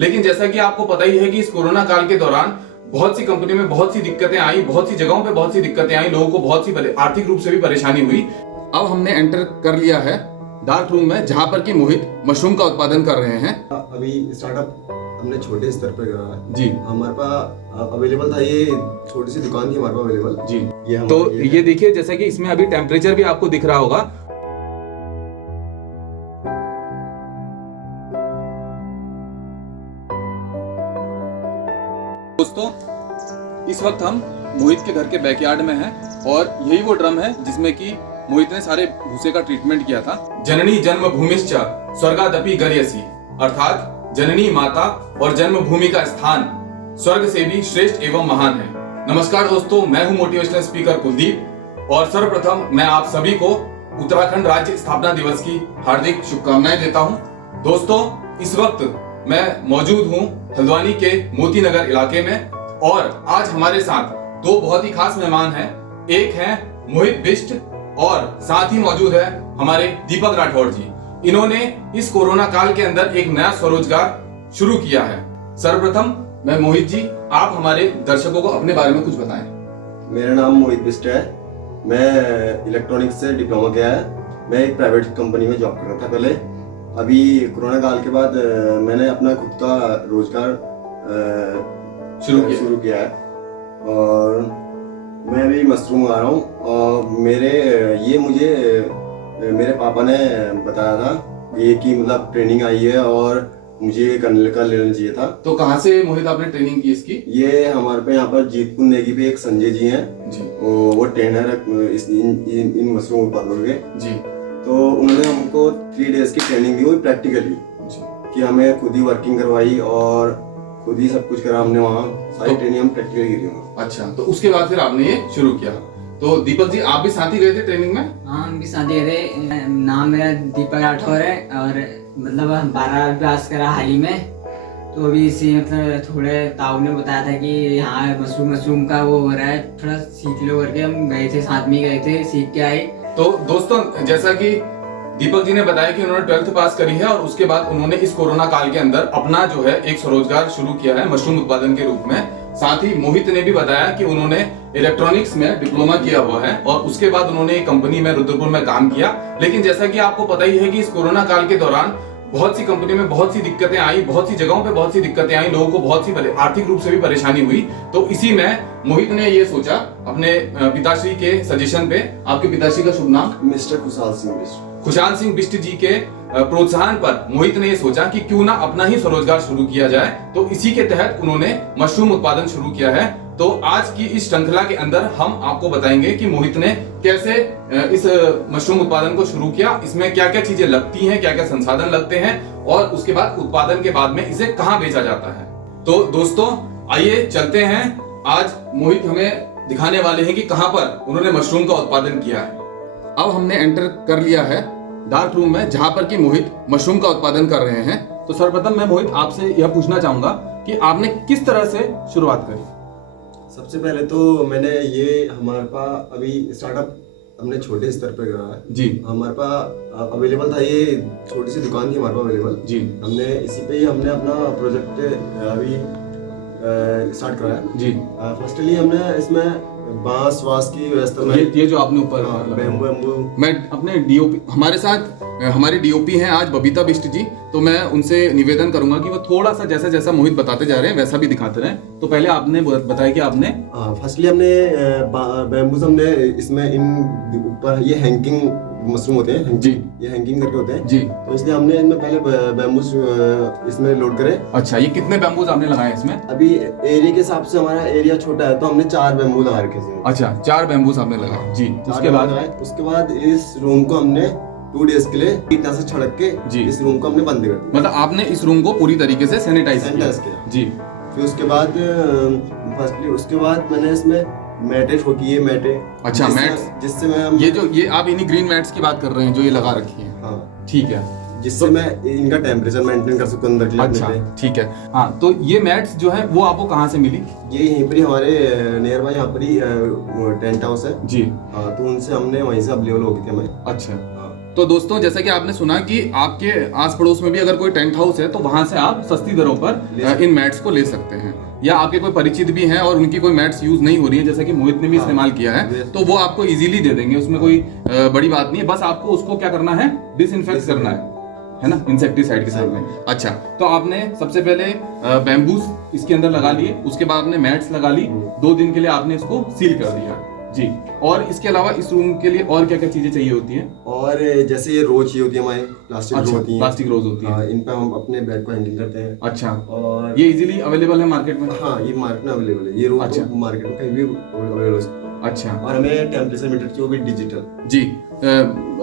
लेकिन जैसा कि आपको पता ही है कि इस कोरोना काल के दौरान बहुत सी कंपनी में बहुत सी दिक्कतें आई, बहुत सी जगहों पे बहुत सी दिक्कतें आई, लोगों को बहुत सी आर्थिक रूप से भी परेशानी हुई। अब हमने एंटर कर लिया है डार्क रूम में, जहां पर कि मोहित मशरूम का उत्पादन कर रहे हैं। अभी स्टार्टअप हमने छोटे स्तर पर करा है जी। हमारे पास अवेलेबल था, ये छोटी सी दुकान थी हमारे पास अवेलेबल जी। ये तो ये देखिए, जैसा कि इसमें अभी टेम्परेचर भी आपको दिख रहा होगा। दोस्तों, इस वक्त हम मोहित के घर के बैकयार्ड में हैं और यही वो ड्रम है जिसमें कि मोहित ने सारे भूसे का ट्रीटमेंट किया था। जननी जन्म भूमिश्च स्वर्गादपि गरीयसी, अर्थात जननी माता और जन्मभूमि का स्थान स्वर्ग से भी श्रेष्ठ एवं महान है। नमस्कार दोस्तों, मैं हूं मोटिवेशनल स्पीकर कुलदीप और सर्वप्रथम मैं आप सभी को उत्तराखंड राज्य स्थापना दिवस की हार्दिक शुभकामनाएं देता हूं। दोस्तों, इस वक्त मैं मौजूद हूं हल्द्वानी के मोती नगर इलाके में और आज हमारे साथ दो बहुत ही खास मेहमान हैं। एक है मोहित बिष्ट और साथ ही मौजूद है हमारे दीपक राठौड़ जी। इन्होंने इस कोरोना काल के अंदर एक नया स्वरोजगार शुरू किया है। सर्वप्रथम मैं मोहित जी, आप हमारे दर्शकों को अपने बारे में कुछ बताएं। मेरा नाम मोहित बिष्ट है, मैं इलेक्ट्रॉनिक्स से डिप्लोमा किया है। मैं एक प्राइवेट कंपनी में जॉब कर रहा था पहले। अभी कोरोना काल के बाद मैंने अपना खुद का रोजगार शुरू किया है और मैं भी मशरूम उगा रहा हूँ। और मेरे पापा ने बताया था ये कि मतलब ट्रेनिंग आई है और मुझे करने का लेना चाहिए था। तो कहाँ से मोहित आपने ट्रेनिंग की इसकी? ये हमारे पे यहाँ पर जीतपुर नेगी पे एक संजय जी हैं जी। वो ट्रेनर इन मशरूम उत्पादकों के जी। तो उन्होंने हमको 3 डेज की ट्रेनिंग दी, वो प्रैक्टिकली कि हमें खुद ही वर्किंग करवाई और खुद ही सब कुछ करा हमने वहाँ। सारी ट्रेनिंग हम प्रैक्टिकली की थी। अच्छा, तो उसके बाद फिर आपने ये शुरू किया। तो दीपक जी, आप भी साथ ही गए थे ट्रेनिंग में? हाँ, हम भी साथ ही गए थे। नाम मेरा दीपक राठौर है और मतलब 12 पास करा हाल ही में। तो अभी इसी मतलब थोड़े ताऊ ने बताया था कि यहाँ मशरूम का वो हो रहा है, थोड़ा सीख लो करके हम गए थे, साथ में गए थे, सीख के आए। तो दोस्तों, जैसा कि दीपक जी ने बताया कि उन्होंने 12th पास करी है और उसके बाद उन्होंने इस कोरोना काल के अंदर अपना जो है एक स्वरोजगार शुरू किया है मशरूम उत्पादन के रूप में। साथ ही मोहित ने भी बताया कि उन्होंने इलेक्ट्रॉनिक्स में डिप्लोमा किया हुआ है और उसके बाद उन्होंने एक कंपनी में रुद्रपुर में काम किया। लेकिन जैसा कि आपको पता ही है कि इस कोरोना काल के दौरान बहुत सी कंपनी में बहुत सी दिक्कतें आई, बहुत सी जगहों पे बहुत सी दिक्कतें आई, लोगों को बहुत सी आर्थिक रूप से भी परेशानी हुई। तो इसी में मोहित ने ये सोचा अपने पिताश्री के सजेशन पे। आपके पिताश्री का शुभ नाम? मिस्टर खुशहाल सिंह बिष्ट। खुशहाल सिंह बिष्ट जी के प्रोत्साहन पर मोहित ने ये सोचा कि क्यों ना अपना ही स्वरोजगार शुरू किया जाए। तो इसी के तहत उन्होंने मशरूम उत्पादन शुरू किया है। तो आज की इस श्रृंखला के अंदर हम आपको बताएंगे कि मोहित ने कैसे इस मशरूम उत्पादन को शुरू किया, इसमें क्या क्या चीजें लगती हैं, क्या क्या संसाधन लगते हैं और उसके बाद उत्पादन के बाद में इसे कहाँ बेचा जाता है। तो दोस्तों, आइए चलते हैं। आज मोहित हमें दिखाने वाले हैं कि कहाँ पर उन्होंने मशरूम का उत्पादन किया है। अब हमने एंटर कर लिया है डार्क रूम में, जहां पर कि मोहित मशरूम का उत्पादन कर रहे हैं। तो सर्वप्रथम मैं मोहित आपसे यह पूछना चाहूंगा कि आपने किस तरह से शुरुआत करी? सबसे पहले तो मैंने ये हमारे पास अभी स्टार्टअप हमने छोटे स्तर पर करा है जी। हमारे पास अवेलेबल था, ये छोटी सी दुकान थी हमारे पास अवेलेबल जी। हमने इसी पे ही हमने अपना प्रोजेक्ट अभी स्टार्ट कराया जी। फर्स्टली हमने इसमें बांस वास की व्यवस्था में ये जो आपने ऊपर बैम्बू मैं अपने डीओपी, हमारे साथ हमारी डीओपी हैं आज बबीता बिष्ट जी, तो मैं उनसे निवेदन करूंगा कि वो थोड़ा सा जैसा जैसा मोहित बताते जा रहे हैं वैसा भी दिखाते रहें। तो पहले आपने बताया कि आपने फर्स्टली हमने बैम्बूज हमने इसमें इन ऊपर ये हैंगिंग मशरूम होते हैं जी, ये हैंगिंग करके होते हैं जी। तो इसलिए हमने इनमें पहले बैम्बूज इसमें लोड करे। अच्छा, ये कितने बैम्बूज आपने लगाए इसमें? अभी एरिया के हिसाब से हमारा एरिया छोटा है तो हमने 4 बैम्बू लगा रखे हैं। अच्छा, 4 बैम्बूज आपने लगाए जी। उसके बाद इस रूम को हमने 2 डेज के लिए कीटनाशक छिड़क के जी इस रूम को हमने बंद कर दिया। मतलब आपने इस रूम को पूरी तरीके से सैनिटाइज किया जी। फिर उसके बाद मैंने इसमें मैटे ठोकी, ये मैटे। अच्छा, मैट्स, जिससे मैं ये आप इन्हीं ग्रीन मैट्स की बात कर रहे हैं जो ये लगा रखी हैं? हाँ, ठीक है। जिससे मैं इनका टेम्परेचर मेंटेन कर सकूं अंदर के लिए। अच्छा, ठीक है। हाँ, तो ये मैट्स जो है वो आपको कहाँ से मिली? ये यहीं पर ही हमारे नियर बाय यहाँ पर ही टेंट हाउस है जी। हाँ, तो उनसे हमने वहीं से अवेलेबल हो गई थी हमें। अच्छा, तो दोस्तों जैसा कि आपने सुना कि आपके आस पड़ोस में भी अगर कोई टेंट हाउस है तो वहां से आप सस्ती दरों पर इन मैट्स को ले सकते हैं, या आपके कोई परिचित भी हैं और उनकी कोई मैट्स यूज नहीं हो रही है जैसा कि मोहित ने भी इस्तेमाल किया है, तो वो आपको इजीली दे देंगे, उसमें कोई बड़ी बात नहीं है। बस आपको उसको क्या करना है, डिसइंफेक्ट करना है ना, इंसेक्टिसाइड के साथ में। अच्छा, तो आपने सबसे पहले बैम्बूस इसके अंदर लगा लिए, उसके बाद आपने मैट्स लगा ली, 2 दिन के लिए आपने इसको सील कर दिया जी। और इसके अलावा इस रूम के लिए और क्या क्या चीजें चाहिए होती हैं? और जैसे ये रोज चाहिए होती है हमारे, प्लास्टिक अच्छा, होती है, प्लास्टिक रोज होती है। हाँ, इन पे हम अपने बैग को हैंडल करते हैं। अच्छा, और ये इजीली अवेलेबल है मार्केट में? हाँ, ये मार्केट में अवेलेबल है, ये रोज अच्छा। मार्केट में कहीं भी अवेलेबल हो सकता है। अच्छा, और हमें टेम्परेचर मीटर चाहिए, वो भी डिजिटल। जी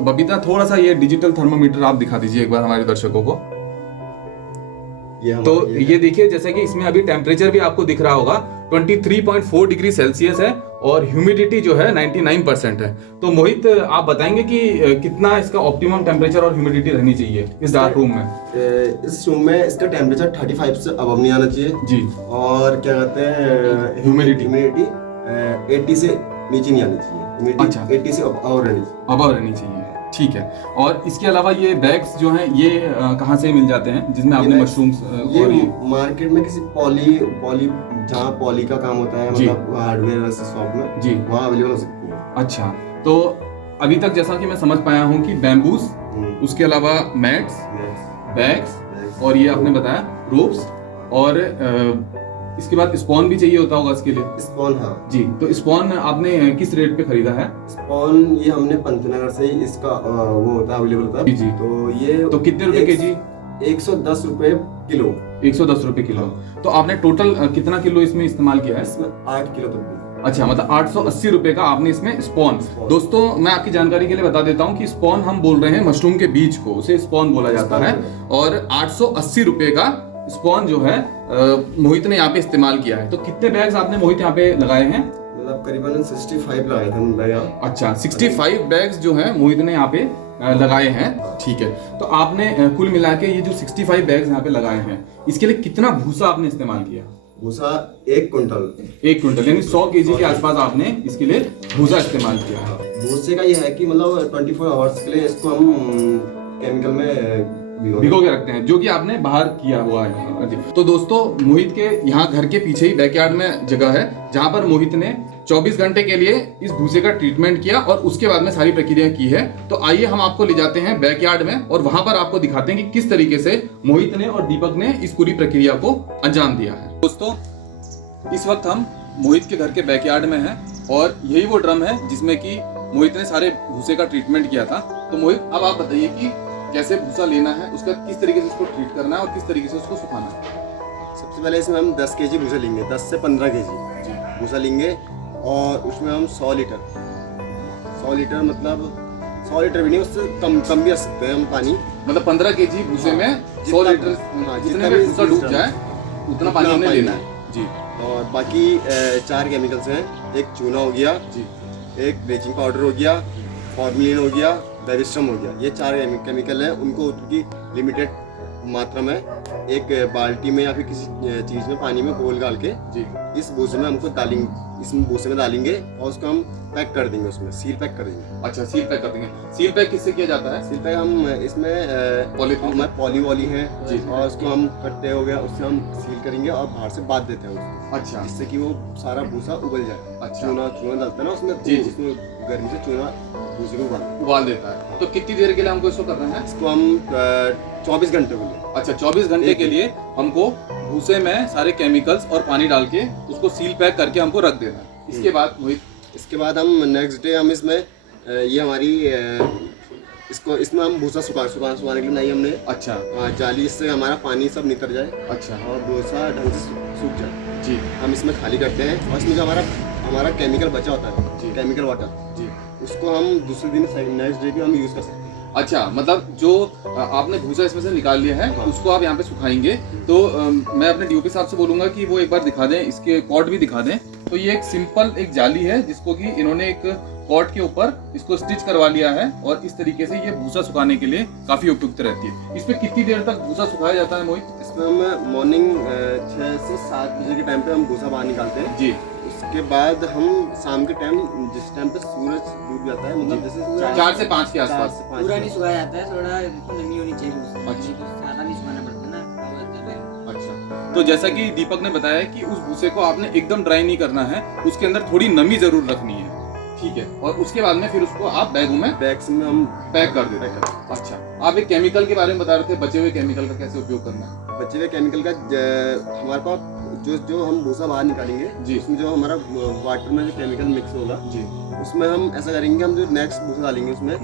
बबीता, थोड़ा सा ये डिजिटल थर्मोमीटर आप दिखा दीजिए एक बार हमारे दर्शकों को। तो ये देखिए, जैसे कि इसमें अभी टेम्परेचर भी आपको दिख रहा होगा 23.4 डिग्री सेल्सियस है और ह्यूमिडिटी जो है 99% है। तो मोहित, आप बताएंगे कि कितना इसका ऑप्टिमम टेम्परेचर और ह्यूमिडिटी रहनी चाहिए इस डार्क रूम में? इस रूम में इसका टेम्परेचर 35 से अब नहीं आना चाहिए जी। और क्या कहते हैं, ह्यूमिडिटी 80 से नीचे नहीं आनी चाहिए। अच्छा। 80 से अबव रहनी चाहिए, ठीक है। और इसके अलावा ये बैग्स जो हैं ये कहाँ से मिल जाते हैं जिसमें आपने मशरूम्स? ये मार्केट में किसी पॉली जहाँ पॉली का काम होता है, मतलब हार्डवेयर शॉप में जी, वहाँ अवेलेबल हो सकती है। अच्छा, तो अभी तक जैसा कि मैं समझ पाया हूँ कि बैम्बूस, उसके अलावा मैट्स, बैग्स, और ये आपने बताया रोप्स, और इसके बाद स्पॉन भी चाहिए होता होगा इसके लिए? स्पॉन, हाँ जी। तो स्पॉन आपने किस रेट पे खरीदा है? स्पॉन ये हमने पंतनगर से ही इसका वो होता है, अवेलेबल होता है जी। तो ये तो कितने रुपए केजी? 110 रुपए किलो। 110 रुपए किलो। तो आपने टोटल कितना किलो इसमें इस्तेमाल किया है? इसमें 8 किलो तक। अच्छा, मतलब 880 रुपए का आपने इसमें स्पॉन। दोस्तों मैं आपकी जानकारी के लिए बता देता हूँ कि स्पॉन हम बोल रहे हैं मशरूम के बीज को, उसे स्पॉन बोला जाता है। और 880 रुपए का स्पॉन जो है मोहित ने यहाँ पे इस्तेमाल किया है। तो कितने बैग्स आपने मोहित यहाँ पे लगाए हैं? मतलब करीबन 65 लगाए थे हमने यहाँ। अच्छा, 65 बैग्स जो है मोहित ने यहाँ पे लगाए हैं, ठीक है। तो आपने कुल मिला के ये जो 65 बैग्स यहाँ पे लगाए हैं, इसके लिए कितना भूसा आपने इस्तेमाल किया? भूसा 1 क्विंटल। 1 क्विंटल यानी 100 केजी के आसपास आपने इसके लिए भूसा इस्तेमाल किया है। भूसे का ये है कि मतलब 24 आवर्स के लिए इसको हम केमिकल में भिगो के रखते हैं, जो कि आपने बाहर किया हुआ है। तो दोस्तों मोहित के यहाँ घर के पीछे ही बैकयार्ड में जगह है जहाँ पर मोहित ने 24 घंटे के लिए इस भूसे का ट्रीटमेंट किया और उसके बाद में सारी प्रक्रिया की है। तो आइए हम आपको ले जाते हैं बैकयार्ड में और वहां पर आपको दिखाते हैं कि किस तरीके से मोहित ने और दीपक ने इस पूरी प्रक्रिया को अंजाम दिया है। दोस्तों इस वक्त हम मोहित के घर के बैकयार्ड में हैं और यही वो ड्रम है जिसमें कि मोहित ने सारे भूसे का ट्रीटमेंट किया था। तो मोहित, अब आप बताइए कि कैसे भूसा लेना है, उसका किस तरीके से उसको ट्रीट करना है और किस तरीके से उसको सुखाना है? सबसे पहले इसमें हम 10 केजी भूसा लेंगे, 10 से 15 केजी भूसा लेंगे और उसमें हम 100 लीटर मतलब 100 लीटर भी नहीं, उससे कम भी रख सकते हैं हम पानी। मतलब 15 केजी भूसे में 100 लीटर, जितने में भूसा डूब जाए उतना पानी हमने लेना है जी। और बाकी 4 केमिकल्स हैं, एक चूना हो गया जी, एक ब्लीचिंग पाउडर हो गया, फॉर्मेलिन हो गया, बेबिस्टम हो गया। ये 4 केमिकल हैं, उनको उनकी लिमिटेड मात्रा में एक बाल्टी में या फिर किसी चीज़ में पानी में घोल डाल के जी इस भूसे में हमको डालेंगे, इसमें भूसे में डालेंगे और उसको हम पैक कर देंगे, उसमें सील पैक कर देंगे। अच्छा, सील पैक कर देंगे। सील पैक किससे किया जाता है? सील पैक हम इसमें पॉली वाली है जी, और उसको हम कट्टे हो गया उससे हम सील करेंगे और बाहर से बांध देते हैं उसको। अच्छा, जिससे कि वो सारा भूसा उबल जाए। अच्छा, चूना डालता है ना उसमें जी, जिसमें गर्मी से चूना भूसे को उबाल देता है। तो कितनी देर के लिए हमको इसको करना है? इसको हम 24 घंटे के लिए। अच्छा, 24 घंटे के लिए हमको भूसे में सारे केमिकल्स और पानी डाल के उसको सील पैक करके हमको रख देना है। इसके बाद मोहित, इसके बाद हम नेक्स्ट डे हम इसमें ये हमारी इसमें हम भूसा सुखाने के लिए बनाई हमने। अच्छा, जाली, जिससे हमारा पानी सब निकल जाए। अच्छा, और भूसा ढंग से सूख जाए जी। हम इसमें खाली करते हैं और इसमें जो हमारा केमिकल बचा होता है, केमिकल वाटर जी, उसको हम दूसरे दिन नेक्स्ट डे भी हम यूज़ कर सकते हैं। अच्छा, मतलब जो आपने भूसा इसमें से निकाल लिया है उसको आप यहाँ पे सुखाएंगे। तो मैं अपने डीओपी साहब से बोलूंगा कि वो एक बार दिखा दें, इसके कॉर्ड भी दिखा दें। तो ये एक सिंपल एक जाली है जिसको कि इन्होंने एक कॉर्ड के ऊपर इसको स्टिच करवा लिया है और इस तरीके से ये भूसा सुखाने के लिए काफी उपयुक्त रहती है। इस पे कितनी देर तक भूसा सुखाया जाता है मोहित? इसमें हम मॉर्निंग 6 से 7 बजे के टाइम पे हम भूसा बाहर निकालते हैं जी। उसके बाद हम शाम के टाइम जिस टाइम पे सूरज डूब जाता है, मतलब जैसे 4 से 5 के 4 आसपास। से 5 पूरा नहीं सुखाया जाता है, थोड़ा नमी होनी चाहिए उसमें। अच्छा। तो ज़्यादा नहीं सुखाना पड़ता ना, वो होता है। अच्छा, तो जैसा कि दीपक ने बताया कि उस भूसे को आपने एकदम ड्राई नहीं करना है, उसके अंदर थोड़ी नमी जरूर रखनी है, ठीक है। और उसके बाद में फिर उसको आप बैगों में बैग्स में हम पैक कर देते हैं। अच्छा, आप एक केमिकल के बारे में बता रहे थे, बचे हुए केमिकल का कैसे उपयोग करना है? बचे हुए केमिकल का हमारे पास जो हम भूसा बाहर निकालेंगे जी। उसमें जो हमारा वाटर में जो केमिकल मिक्स होगा जी। उसमें हम ऐसा करेंगे, हम जो नेक्स्ट भूसा डालेंगे उसमें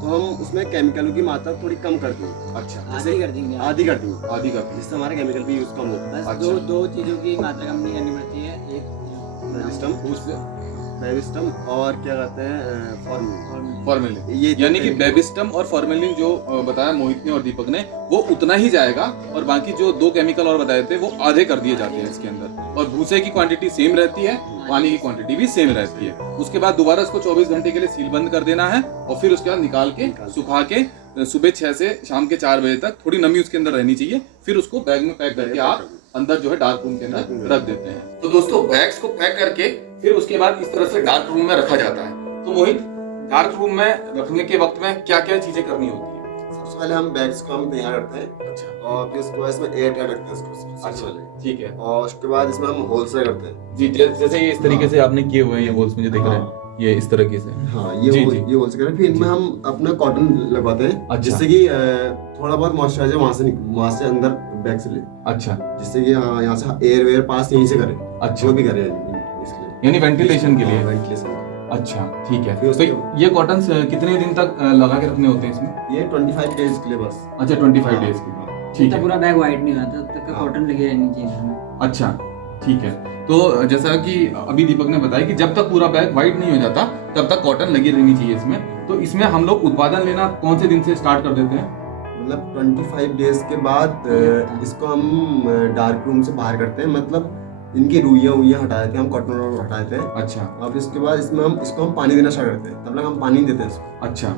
तो हम उसमें केमिकलों की मात्रा थोड़ी कम कर देंगे, अच्छा, आधी कर देंगे। आधी कर देंगे, आदि का। जिससे हमारा केमिकल भी यूज कम होगा। बस अच्छा। दो चीज़ों की मात्रा कम नहीं करनी पड़ती है। एक बेबिस्टम और क्या कहते हैं फॉर्मेलिन, ये यानी कि बेबिस्टम और फॉर्मेलिन जो बताया मोहित ने और दीपक ने, वो उतना ही जाएगा और बाकी जो 2 केमिकल और बताए थे वो आधे कर दिए जाते हैं इसके अंदर। और भूसे की क्वांटिटी सेम रहती है, पानी की क्वांटिटी भी सेम रहती है। उसके बाद दोबारा इसको 24 घंटे के लिए सील बंद कर देना है और फिर उसके बाद निकाल के सुखा के सुबह 6 से शाम के 4 बजे तक थोड़ी नमी उसके अंदर रहनी चाहिए। फिर उसको बैग में पैक करके आप अंदर जो है डार्क रूम के अंदर रख देते हैं। तो दोस्तों, बैग्स को पैक करके फिर उसके बाद इस तरह से डार्क रूम में रखा जाता है। तो मोहित, डार्क रूम में रखने के वक्त में क्या क्या चीजें करनी होती है? सबसे पहले हम बैग्स को हम तैयार करते हैं। अच्छा, और फिर उसके बाद इसमें एयर टाइट रखते हैं इसको सबसे अच्छा, पहले। ठीक है और उसके बाद इसमें हम होल्स करते हैं। जी। जैसे ये इस तरीके से आपने किए हुए हैं, ये होल्स मुझे दिख रहे हैं, ये इस तरीके से। हाँ, जी, जी। ये होल्स करें, फिर इनमें हम अपना कॉटन लगवाते हैं, अच्छा। जिससे कि थोड़ा बहुत मॉइस्चराइजर वहां से अंदर बैग से ले, अच्छा, जिससे कि यहाँ से एयर वेयर पास यहीं से करें, अच्छा, जो भी करें इसके लिए, यानी वेंटिलेशन के लिए। वेंटिलेशन। अच्छा, ठीक है। फिर तो ये कॉटन कितने दिन तक लगा के रखने होते हैं इसमें? ये 25 डेज के लिए बस। अच्छा, 25 डेज के लिए, ठीक तब है। पूरा बैग वाइट नहीं होता, तब तक का हाँ। कॉटन लगी रहनी चाहिए इसमें। अच्छा, ठीक है। तो जैसा कि अभी दीपक ने बताया कि जब तक पूरा बैग व्हाइट नहीं हो जाता तब तक कॉटन लगी रहनी चाहिए इसमें। तो इसमें हम लोग उत्पादन लेना कौन से दिन से स्टार्ट कर देते हैं? मतलब 25 डेज के बाद इसको हम डार्क रूम से बाहर करते हैं, मतलब इनकी रुइयां हटा देते हैं, हम कॉटन रोल हटा देते हैं। अच्छा, और फिर इसके बाद इसको हम पानी देना स्टार्ट करते हैं। तब तक हम पानी नहीं देते हैं इसको। अच्छा,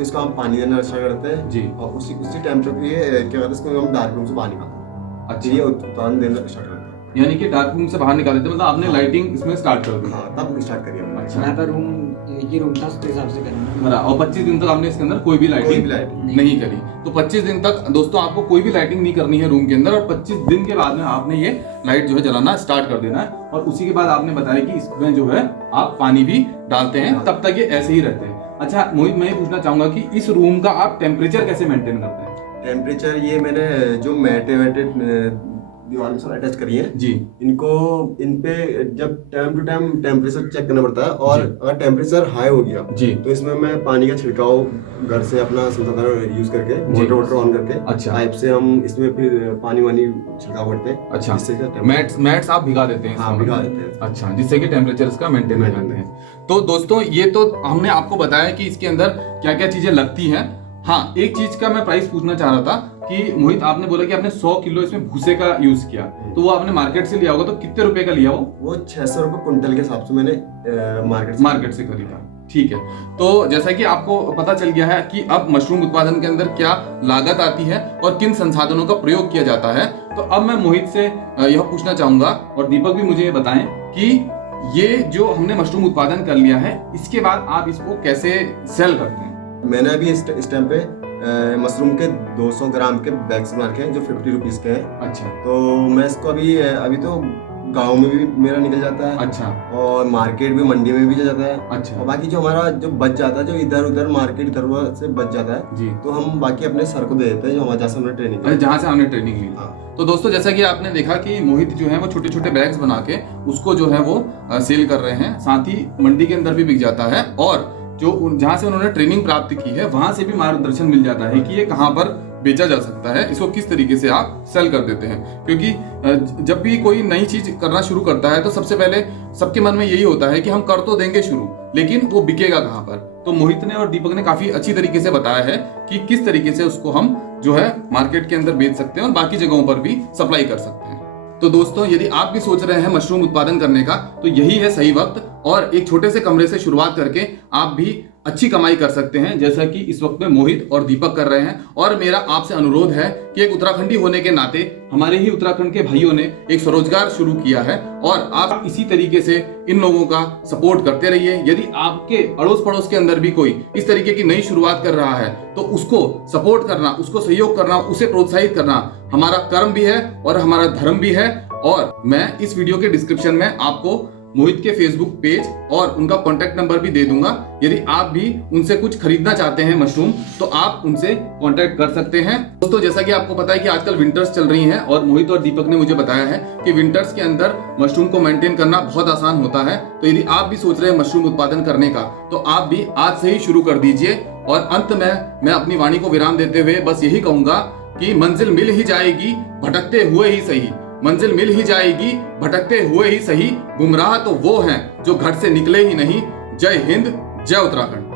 इसको हम पानी देना स्टार्ट करते हैं जी। और उसी टाइम पे ये क्या कहते हैं, इसको हम डार्क रूम से बाहर निकालते हैं। अच्छा, ये उत्पादन देना स्टार्ट करते हैं। यानी कि डार्क रूम से बाहर निकाल देते हैं, मतलब आपने लाइटिंग इसमें स्टार्ट कर दी। हाँ, तब स्टार्ट करिए हमने। अच्छा, यहाँ पर रूम एक ही रूम था, उसके हिसाब से करना। बरा। और 25 दिन तक आपने इसके अंदर कोई भी कोई लाइटिंग भी लाइट नहीं करी। तो 25 दिन तक दोस्तों आपको कोई भी लाइटिंग नहीं करनी है रूम के अंदर, और 25 दिन के बाद में आपने ये लाइट जो है जलाना स्टार्ट कर देना है। और उसी के बाद आपने बताया कि इसमें जो है आप पानी भी डालते हैं, तब तक ये ऐसे ही रहते हैं। अच्छा मोहित, मैं ये पूछना चाहूंगा कि इस रूम का आप टेम्परेचर कैसे मेंटेन करते हैं? टेम्परेचर ये मैंने जो मैटे दीवार में अटैच करी है जी। इन पे जब time to time temperature check करना पड़ता है। और अगर टेम्परेचर हाई हो गया जी, तो इसमें मैं पानी का छिड़काव घर से अपना संसाधन यूज करके मोटर ऑन करके अच्छा, पाइप से हम इसमें फिर पानी वानी छिड़काव करते हैं। अच्छा, जिससे मैट्स आप भिगा देते हैं हाँ, इसमें? भिगा देते हैं। अच्छा, जिससे कि टेम्परेचर इसका मेंटेन हो जाते हैं। तो दोस्तों, ये तो हमने आपको बताया कि इसके अंदर क्या क्या चीजें लगती हैं। हाँ, एक चीज का मैं प्राइस पूछना चाह रहा था कि मोहित, आपने बोला कि आपने 100 किलो इसमें भूसे का यूज किया, तो वो आपने मार्केट से लिया होगा, तो कितने रुपए का लिया वो 600 रुपए कुंटल के हिसाब से मैंने मार्केट से खरीदा? ठीक है। तो जैसा कि आपको पता चल गया है कि अब मशरूम उत्पादन के अंदर क्या लागत आती है और किन संसाधनों का प्रयोग किया जाता है, तो अब मैं मोहित से यह पूछना चाहूंगा, और दीपक भी मुझे ये बताएं कि ये जो हमने मशरूम उत्पादन कर लिया है, इसके बाद आप इसको कैसे सेल करते हैं? मैंने अभी इस टाइम पे मशरूम के 200 ग्राम के बैग्स बना के हैं, जो 50 रुपीज के हैं। अच्छा, तो मैं इसको अभी तो गांव में भी मेरा निकल जाता है। अच्छा, और मार्केट भी, मंडी में भी जाता है। अच्छा, और बाकी जो हमारा जो बच जाता है, जो इधर उधर मार्केट इधर उधर से बच जाता है, जी, तो हम बाकी अपने सर को दे देते हैं, जो हमारे जैसे हमने ट्रेनिंग अरे जहाँ से हमने ट्रेनिंग ली। हाँ। तो दोस्तों, जैसा कि आपने देखा कि मोहित जो है वो छोटे छोटे बैग्स बना के उसको जो है वो सेल कर रहे हैं, साथ ही मंडी के अंदर भी बिक जाता है, और जो जहाँ से उन्होंने ट्रेनिंग प्राप्त की है वहां से भी मार्गदर्शन मिल जाता है कि ये कहाँ पर बेचा जा सकता है, इसको किस तरीके से आप सेल कर देते हैं। क्योंकि जब भी कोई नई चीज करना शुरू करता है तो सबसे पहले सबके मन में यही होता है कि हम कर तो देंगे शुरू, लेकिन वो बिकेगा कहाँ पर। तो मोहित ने और दीपक ने काफी अच्छी तरीके से बताया है कि किस तरीके से उसको हम जो है मार्केट के अंदर बेच सकते हैं और बाकी जगहों पर भी सप्लाई कर सकते हैं। तो दोस्तों, यदि आप भी सोच रहे हैं मशरूम उत्पादन करने का, तो यही है सही वक्त, और एक छोटे से कमरे से शुरुआत करके आप भी अच्छी कमाई कर सकते हैं, जैसा कि इस वक्त में मोहित और दीपक कर रहे हैं। और मेरा आपसे अनुरोध है कि एक उत्तराखंडी होने के नाते हमारे ही उत्तराखंड के भाइयों ने एक स्वरोजगार शुरू किया है और आप इसी तरीके से इन लोगों का सपोर्ट करते रहिए। यदि आपके अड़ोस पड़ोस के अंदर भी कोई इस तरीके की नई शुरुआत कर रहा है तो उसको सपोर्ट करना, उसको सहयोग करना, उसे प्रोत्साहित करना हमारा कर्म भी है और हमारा धर्म भी है। और मैं इस वीडियो के डिस्क्रिप्शन में आपको मोहित के फेसबुक पेज और उनका कॉन्टैक्ट नंबर भी दे दूंगा। यदि आप भी उनसे कुछ खरीदना चाहते हैं मशरूम तो आप उनसे कांटेक्ट कर सकते हैं। दोस्तों, जैसा कि आपको पता है कि आजकल विंटर्स चल रही हैं और मोहित और दीपक ने मुझे बताया है कि विंटर्स के अंदर मशरूम को मेंटेन करना बहुत आसान होता है। तो यदि आप भी सोच रहे हैं मशरूम उत्पादन करने का तो आप भी आज से ही शुरू कर दीजिए। और अंत में मैं अपनी वाणी को विराम देते हुए बस यही कहूंगा कि मंजिल मिल ही जाएगी भटकते हुए ही सही, मंजिल मिल ही जाएगी भटकते हुए ही सही, गुमराह तो वो हैं जो घर से निकले ही नहीं। जय हिंद, जय उत्तराखंड।